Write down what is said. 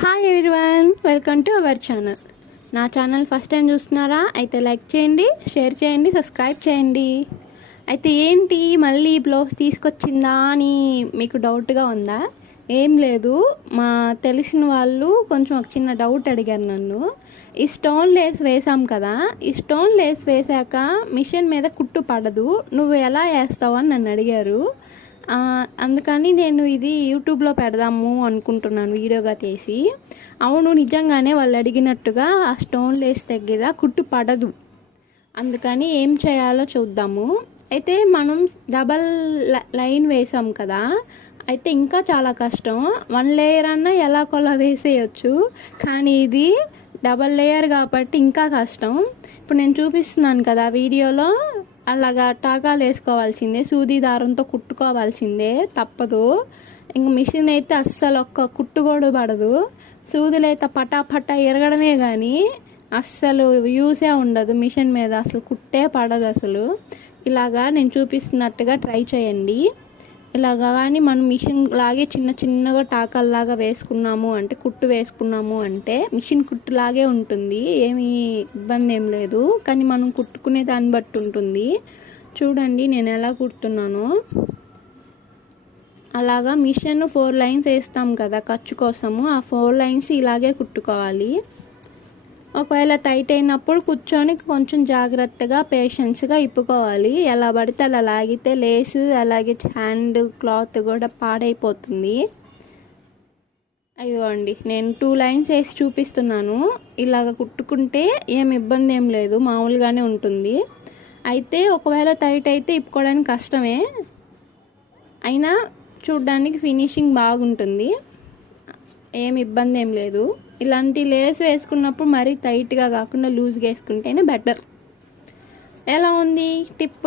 Hi everyone, welcome to our channel. నా channel first time చూస్తున్నారా? అయితే లైక్ చేయండి, షేర్ చేయండి, సబ్స్క్రైబ్ చేయండి. అయితే ఏంటి మళ్ళీ బ్లౌజ్ తీసుకొచ్చిందా అని మీకు డౌట్గా ఉందా? ఏం లేదు, మా తెలిసిన వాళ్ళు కొంచెం ఒక చిన్న డౌట్ అడిగారు నన్ను. ఈ స్టోన్ లేస్ వేసాం కదా, ఈ స్టోన్ లేస్ వేసాక మిషన్ మీద కుట్టు పడదు, నువ్వు ఎలా వేస్తావు అని నన్ను అడిగారు. అందుకని నేను ఇది యూట్యూబ్లో పెడదాము అనుకుంటున్నాను వీడియోగా తీసి. అవును, నిజంగానే వాళ్ళు అడిగినట్టుగా ఆ స్టోన్ లేస్ దగ్గర కుట్టు పడదు. అందుకని ఏం చేయాలో చూద్దాము. అయితే మనం డబల్ లైన్ వేసాం కదా, అయితే ఇంకా చాలా కష్టం. 1 లేయర్ అన్నా ఎలా కొలా వేసేయచ్చు, కానీ ఇది డబల్ లేయర్ కాబట్టి ఇంకా కష్టం. ఇప్పుడు నేను చూపిస్తున్నాను కదా వీడియోలో, అలాగా టాకాలు వేసుకోవాల్సిందే, సూది దారంతో కుట్టుకోవాల్సిందే, తప్పదు. ఇంక మిషన్ అయితే అస్సలు ఒక్క కుట్టు కూడా పడదు. సూదులు అయితే పటా ఎరగడమే కానీ అస్సలు యూసే ఉండదు మిషన్ మీద, అసలు కుట్టే పడదు అసలు. ఇలాగా నేను చూపిస్తున్నట్టుగా ట్రై చేయండి. ఇలాగా కానీ మనం మిషన్ లాగే చిన్నగా టాకాల్లాగా వేసుకున్నాము అంటే, కుట్టు వేసుకున్నాము అంటే మిషన్ కుట్టులాగే ఉంటుంది, ఏమీ ఇబ్బంది ఏం లేదు. కానీ మనం కుట్టుకునే దాన్ని బట్టి ఉంటుంది. చూడండి నేను ఎలా కుడుతున్నానో. అలాగా మిషన్ 4 లైన్స్ వేస్తాం కదా ఖర్చు కోసము, ఆ 4 లైన్స్ ఇలాగే కుట్టుకోవాలి. ఒకవేళ టైట్ అయినప్పుడు కూర్చొని కొంచెం జాగ్రత్తగా పేషెన్స్గా ఇప్పుకోవాలి. ఎలా పడితే అలా లాగితే లేసు అలాగే హ్యాండ్ క్లాత్ కూడా పాడైపోతుంది. ఇదిగోండి నేను 2 లైన్స్ వేసి చూపిస్తున్నాను. ఇలాగ కుట్టుకుంటే ఏం ఇబ్బంది ఏం లేదు, మామూలుగానే ఉంటుంది. అయితే ఒకవేళ టైట్ అయితే ఇప్పుకోవడానికి కష్టమే, అయినా చూడ్డానికి ఫినిషింగ్ బాగుంటుంది, ఏం ఇబ్బంది ఏం లేదు. ఇలాంటి లేస్ వేసుకున్నప్పుడు మరీ టైట్గా కాకుండా లూజ్గా వేసుకుంటేనే బెటర్. ఎలా ఉంది టిప్?